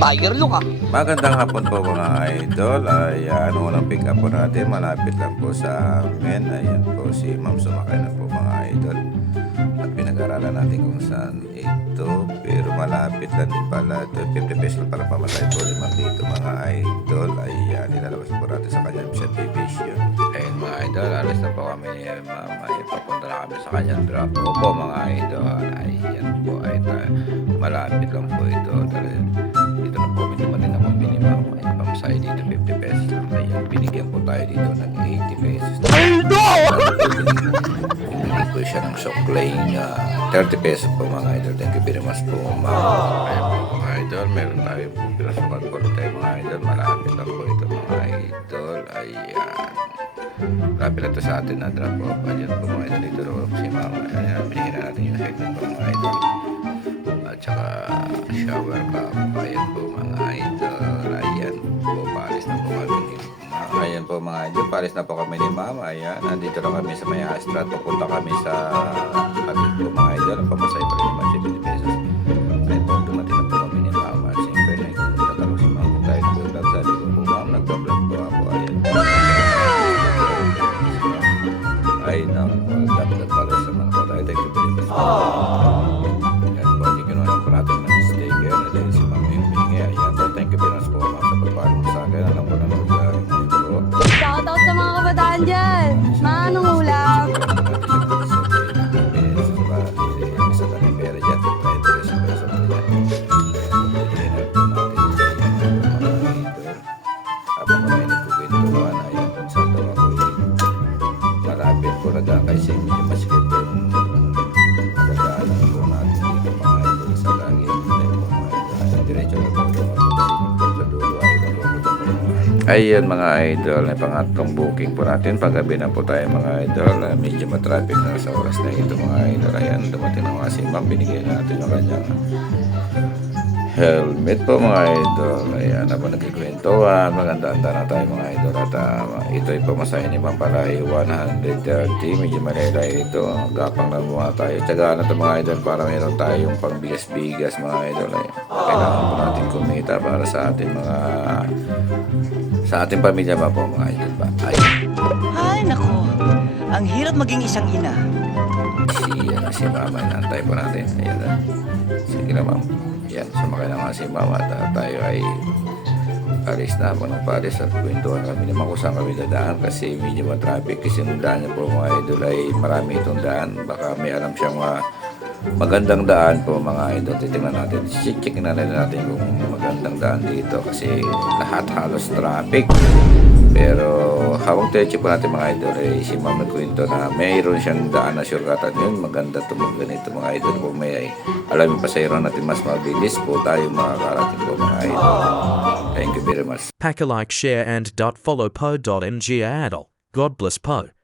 Tiger look ah. Magandang hapon po mga idol. Ayan, unang pick up po natin. Malapit lang po sa amin. Ayan po si Ma'am sumakay na po mga idol. At pinag-aralan natin kung saan ito. Pero malapit lang din pala. Ito 50 pesos para pamatay po ni Ma'am dito mga idol. Ayan, nilalabas po natin sa kanyang Mission Division. Ayan mga idol, alis na po kami ni Ma'am. Ayan, papunta na kami sa kanyang drop po mga idol. Ayan po ay malapit lang po ito. Dito na po minumanin ako minimum. Ay pamasahe dito 50 pesos lang. Ayan, binigyan po tayo dito ng 80 pesos. Binigyan ko siya ng soklaying 30 pesos po mga idol. Thank you very much po ayan po mga idol. Meron tayo po pinasukan po tayo mga idol. Malapit lang po ito mga idol. Ayan. Malapit lang ito sa atin na drop off. Ayan po mga idol. Dito rin si mama. Ayan, binigyan na natin yung headline po mga idol. At saka shower cap. Ayan po mga idol. Ayan po, paalis na po kami ni Mama. Ayan po mga idol, paalis na po kami ni Mama. Ayan, nandito lang kami sa may Astrat. Pupunta kami sa ating po mga idol. Ang pamasay pa rin naman 50 pesos. Ayan po, dumating na po kami ni Mama. Siyempre na itatanong si Mama tayo po. Sabi ko po, Ma'am, nagbablog po ako. Ayan. Ay, naku, dapat nagpalo sa mga po tayo. Thank you very much. Thank you very much po ma'am sa pagpapalong sa akin. Alam ko na po sa inyo. Shoutout sa mga kabataan dyan. Manong ulam. Malapit po na dahil kasi medyo masikip yung magandaan po natin dito mga idol sa lagi. Diretso na po sa dulo ay ayun mga idol, ay pangatlong booking po natin. Paggabi na po tayo mga idol. Medyo matraffic na sa oras na ito mga idol. Ayan, dumating na nga si Ma'am. Binigyan natin yung kanyang helmet po mga idol. Ayan, habang nagkikwentuhan, maganda-anda na tayo mga idol. At ito ay pamasahe ni Ma'am pala ay 130. Medyo malilay ito. Gapang na muna tayo. Tsagaan na ito mga idol para meron tayong pang bigas-bigas mga idol. Ay, kailangan po natin kumita para sa ating mga sa ating pamilya ba po mga idol ba? Ay, nako. Ang hirap maging isang ina. Si Mama, nantay po natin. Ayan na. Sige na ma'am. Yan, sumakay na nga si Mama at tayo ay alis na po ng Paris at kwentuhan kami naman kung saan kami dadaan kasi medyo matraffic kasi nung daan niya po mga idol ay marami itong daan. Baka may alam siyang magandang daan po mga idol. Titingnan natin, check na rin natin kung magandang daan dito kasi lahat halos traffic. Pero habang check po natin mga idol ay si Ma'am nagkwento na mayroon siyang daan na shortcutan yun. Maganda itong ganito mga idol po. May alam yung pasayro natin mas mabilis po tayo makakarating po mga idol. Thank you very much. Pack a like, share and .follow po.ng adult. God bless po.